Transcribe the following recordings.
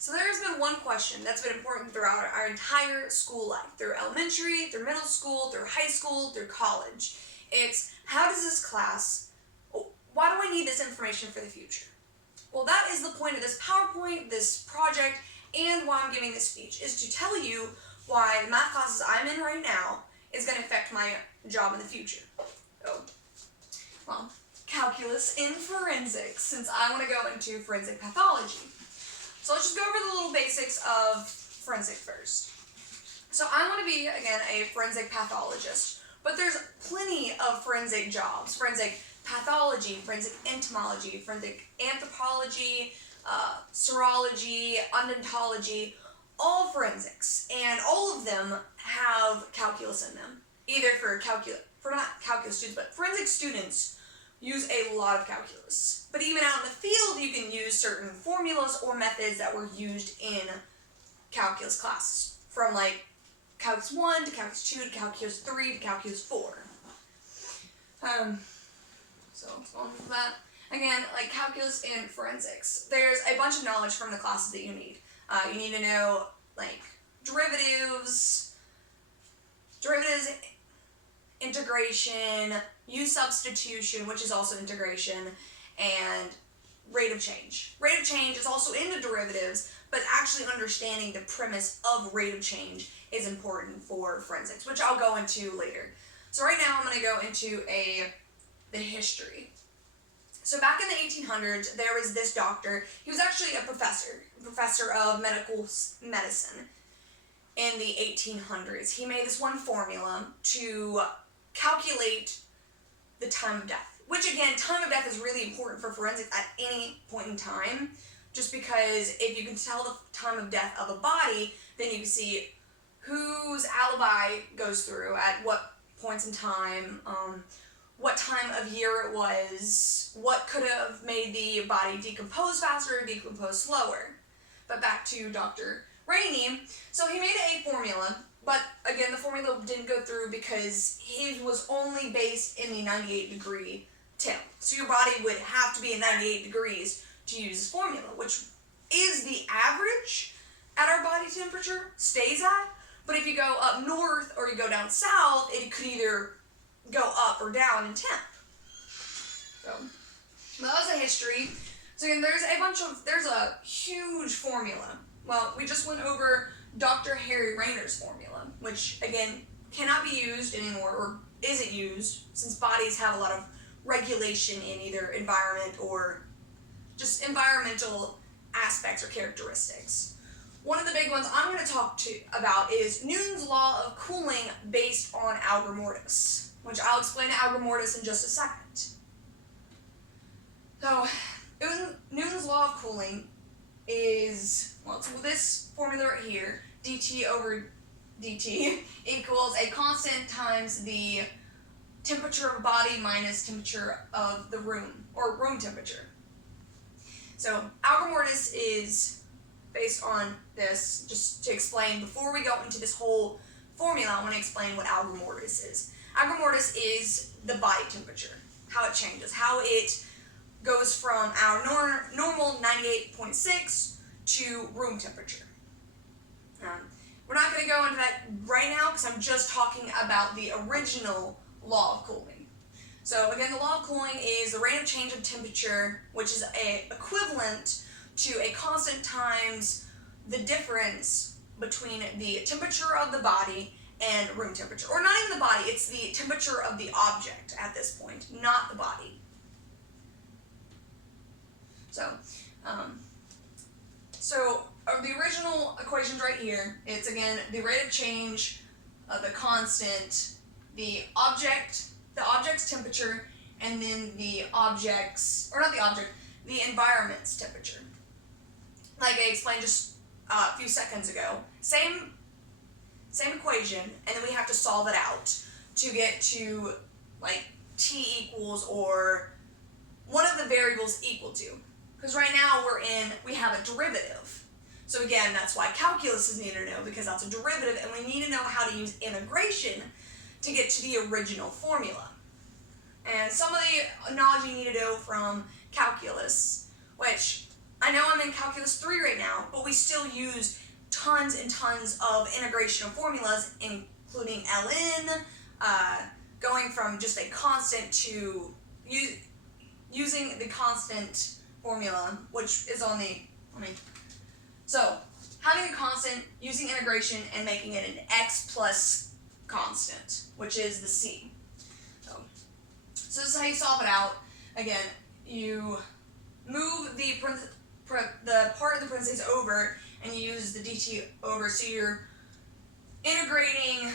So there's been one question that's been important throughout our entire school life, through elementary, through middle school, through high school, through college. It's, how does this class, why do I need this information for the future? Well, that is the point of this PowerPoint, this project, and why I'm giving this speech, is to tell you why the math classes I'm in right now is going to affect my job in the future. So, well, calculus in forensics, since I want to go into forensic pathology. So let's just go over the little basics of forensic first. So I want to be, again, a forensic pathologist, but there's plenty of forensic jobs. Forensic pathology, forensic entomology, forensic anthropology, serology, odontology, all forensics, and all of them have calculus in them. Either for not calculus students, but forensic students use a lot of calculus. But even out in the field, you can use certain formulas or methods that were used in calculus classes, from like calculus 1 to calculus 2 to calculus 3 to calculus 4. So on with that. Again, like calculus and forensics, there's a bunch of knowledge from the classes that you need. You need to know like derivatives, integration, use substitution, which is also integration, and rate of change. Rate of change is also in the derivatives, but actually understanding the premise of rate of change is important for forensics, which I'll go into later. So right now I'm going to go into the history. So back in the 1800s, there was this doctor. He was actually a professor of medical medicine in the 1800s. He made this one formula to calculate the time of death, which again, time of death is really important for forensics at any point in time, just because if you can tell the time of death of a body, then you can see whose alibi goes through at what points in time, what time of year it was, what could have made the body decompose faster or decompose slower. But back to Dr. Rainey. So he made a formula, but again, the formula didn't go through because his was only based in the 98-degree temp. So your body would have to be at 98 degrees to use this formula, which is the average at our body temperature, stays at. But if you go up north or you go down south, it could either go up or down in temp. So that was the history. So again, there's a huge formula. Well, we just went over Dr. Harry Rayner's formula, which again cannot be used anymore, or isn't used, since bodies have a lot of regulation in either environment or just environmental aspects or characteristics. One of the big ones I'm going to talk about is Newton's law of cooling based on algor mortis, which I'll explain algor mortis in just a second. So, Newton's law of cooling is, well, it's this formula right here, dt over dt equals a constant times the temperature of a body minus temperature of the room, or room temperature. So, algor mortis is based on this. Just to explain, before we go into this whole formula, I want to explain what algor mortis is. Algor mortis is the body temperature, how it changes, how it goes from our normal 98.6 to room temperature. We're not going to go into that right now because I'm just talking about the original law of cooling. So again, the law of cooling is the rate of change of temperature, which is equivalent to a constant times the difference between the temperature of the body and room temperature. Or not even the body, it's the temperature of the object at this point, not the body. So the original equations right here, it's again the rate of change, the constant, the object's temperature, and then the environment's temperature. Like I explained just a few seconds ago, same equation, and then we have to solve it out to get to like t equals or one of the variables equal to. Because right now we have a derivative. So again, that's why calculus is needed to know, because that's a derivative, and we need to know how to use integration to get to the original formula. And some of the knowledge you need to know from calculus, which I know I'm in Calculus 3 right now, but we still use tons and tons of integration of formulas, including ln, going from just a constant to using the constant formula, which is on the, so having a constant, using integration, and making it an x plus constant, which is the c. So this is how you solve it out. Again, you move the part of the parentheses over, and you use the dt over, so you're integrating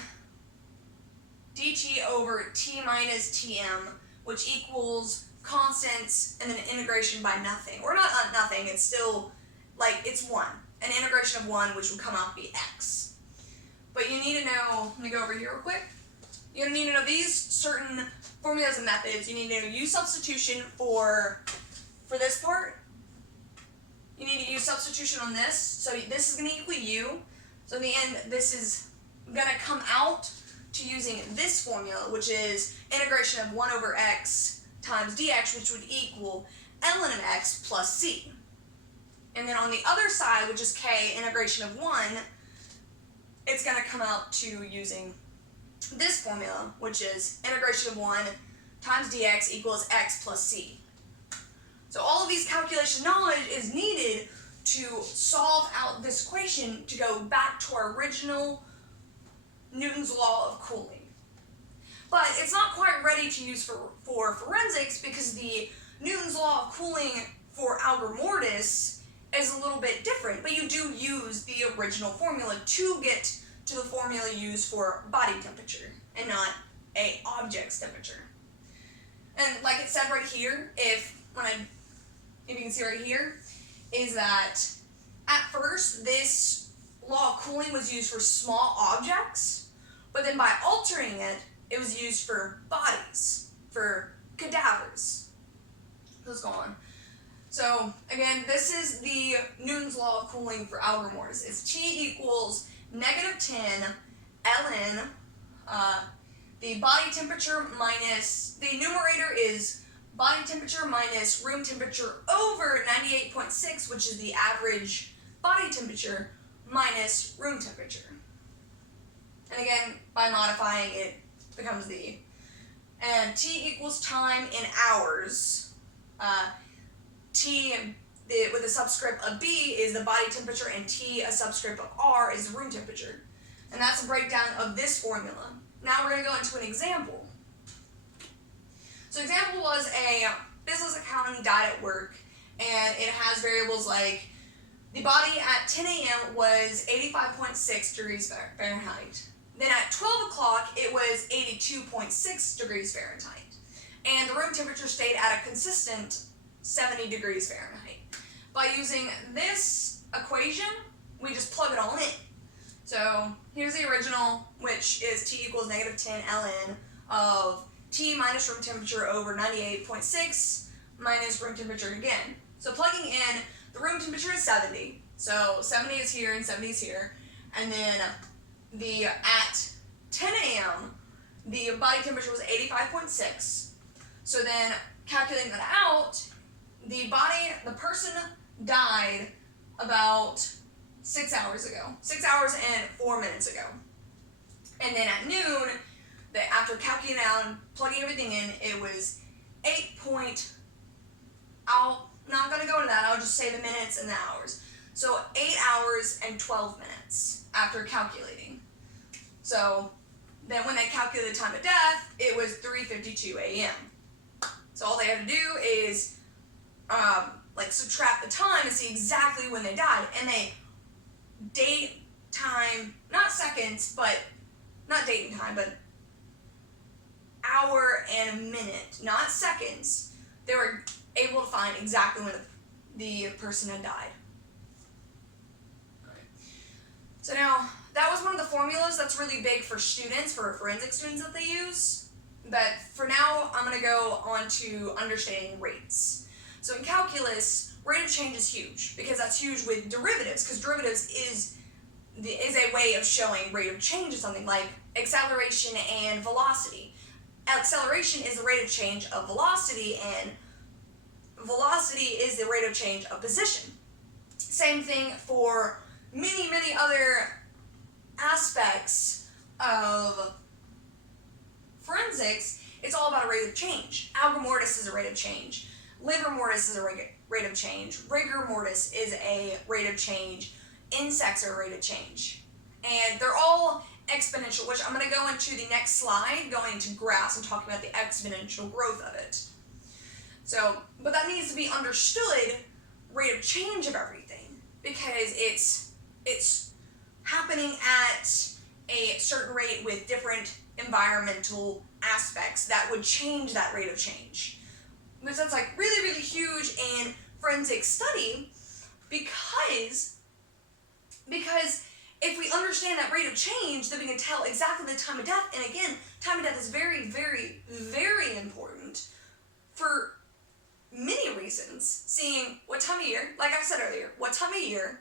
dt over t minus tm, which equals constants and then integration by nothing. Or not nothing, it's still, like, it's 1. An integration of 1, which would come out to be x. But you need to know, let me go over here real quick. You need to know these certain formulas and methods. You need to know u substitution for this part. You need to use substitution on this. So this is going to equal u. So in the end, this is going to come out to using this formula, which is integration of 1 over x times dx, which would equal ln of x plus c. And then on the other side, which is k, integration of 1, it's going to come out to using this formula, which is integration of 1 times dx equals x plus c. So all of these calculation knowledge is needed to solve out this equation to go back to our original Newton's law of cooling. But it's not quite ready to use for forensics, because the Newton's law of cooling for rigor mortis is a little bit different, but you do use the original formula to get to the formula used for body temperature and not a object's temperature. And like it said right here, if you can see right here, is that at first this law of cooling was used for small objects, but then by altering it, it was used for bodies, for cadavers. Let's go on. So again, this is the Newton's law of cooling for rigor mortis. It's T equals -10 ln the body temperature minus, the numerator is body temperature minus room temperature over 98.6, which is the average body temperature, minus room temperature. And again, by modifying it becomes and T equals time in hours. T with a subscript of B is the body temperature, and T, a subscript of R, is the room temperature. And that's a breakdown of this formula. Now we're going to go into an example. So example was a business accountant died at work, and it has variables like the body at 10 a.m. was 85.6 degrees Fahrenheit. Then at 12 o'clock, it was 82.6 degrees Fahrenheit. And the room temperature stayed at a consistent 70 degrees Fahrenheit. By using this equation, we just plug it all in. So here's the original, which is T equals -10 ln of T minus room temperature over 98.6 minus room temperature again. So plugging in, the room temperature is 70. So 70 is here and 70 is here. And then at 10 a.m., the body temperature was 85.6. So then calculating that out, the person died about 6 hours ago. 6 hours and 4 minutes ago. And then at noon, after calculating out and plugging everything in, it was I'm not going to go into that, I'll just say the minutes and the hours. So 8 hours and 12 minutes after calculating. So then when they calculated the time of death, it was 3:52 a.m. So all they have to do is subtract the time and see exactly when they died. And they date, time, not seconds, but not date and time, but hour and a minute, not seconds. They were able to find exactly when the person had died. So now, that was one of the formulas that's really big for students, for forensic students that they use. But for now, I'm going to go on to understanding rates. So in calculus, rate of change is huge, because that's huge with derivatives, because derivatives is a way of showing rate of change of something, like acceleration and velocity. Acceleration is the rate of change of velocity, and velocity is the rate of change of position. Same thing for many, many other aspects of forensics. It's all about a rate of change. Algor mortis is a rate of change. Livor mortis is a rate of change. Rigor mortis is a rate of change. Insects are a rate of change. And they're all exponential, which I'm going to go into the next slide, going into graphs and talking about the exponential growth of it. So, but that needs to be understood, rate of change of everything, because it's happening at a certain rate with different environmental aspects that would change that rate of change. Because that's like really, really huge in forensic study, because if we understand that rate of change, then we can tell exactly the time of death. And again, time of death is very, very, very important for many reasons. Seeing what time of year, like I said earlier, what time of year,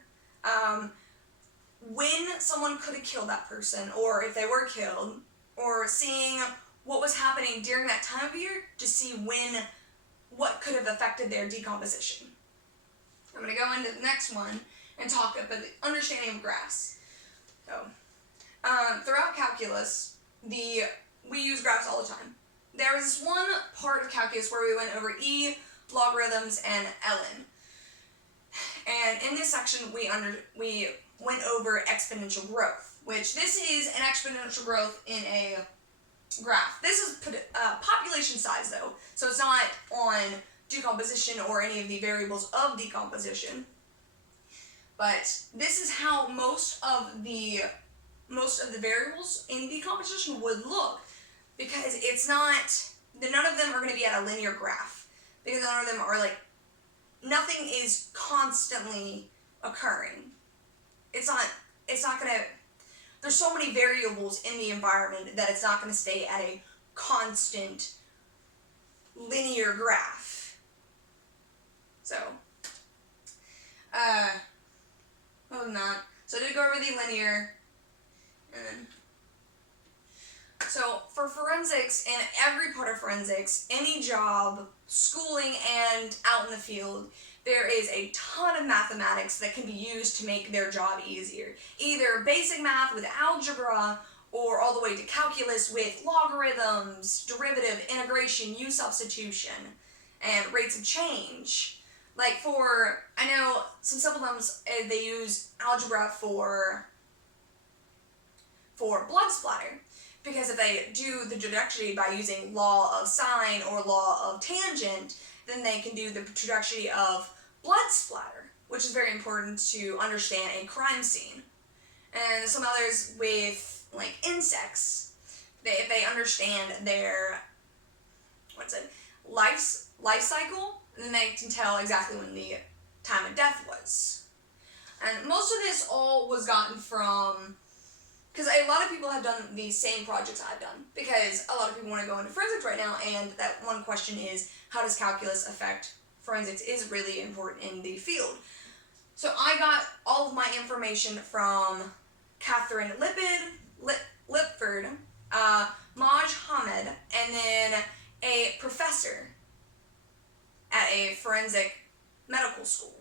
when someone could have killed that person, or if they were killed, or seeing what was happening during that time of year to see what could have affected their decomposition. I'm going to go into the next one and talk about the understanding of graphs. So, throughout calculus, we use graphs all the time. There was this one part of calculus where we went over e, logarithms, and ln. And in this section, we went over exponential growth, which this is an exponential growth in a graph. This is population size, though, so it's not on decomposition or any of the variables of decomposition. But this is how most of the variables in decomposition would look, because none of them are going to be at a linear graph, because none of them are nothing is constantly occurring. It's not going to, there's so many variables in the environment that it's not going to stay at a constant linear graph. So, other than that, so I did go over the linear, and so for forensics, in every part of forensics, any job, schooling, and out in the field, there is a ton of mathematics that can be used to make their job easier. Either basic math with algebra, or all the way to calculus with logarithms, derivative, integration, u substitution, and rates of change. I know some supplements, they use algebra for blood splatter, because if they do the trajectory by using law of sine or law of tangent, then they can do the trajectory of blood splatter, which is very important to understand a crime scene. And some others with insects, if they understand their life cycle, then they can tell exactly when the time of death was. And most of this all was gotten from, because a lot of people have done the same projects I've done, because a lot of people want to go into forensics right now, and that one question is, how does calculus affect forensics? Is really important in the field. So I got all of my information from Catherine Lipford, Maj Hamed, and then a professor at a forensic medical school.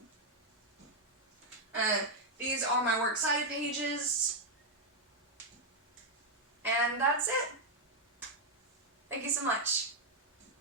These are my works cited pages, and that's it. Thank you so much.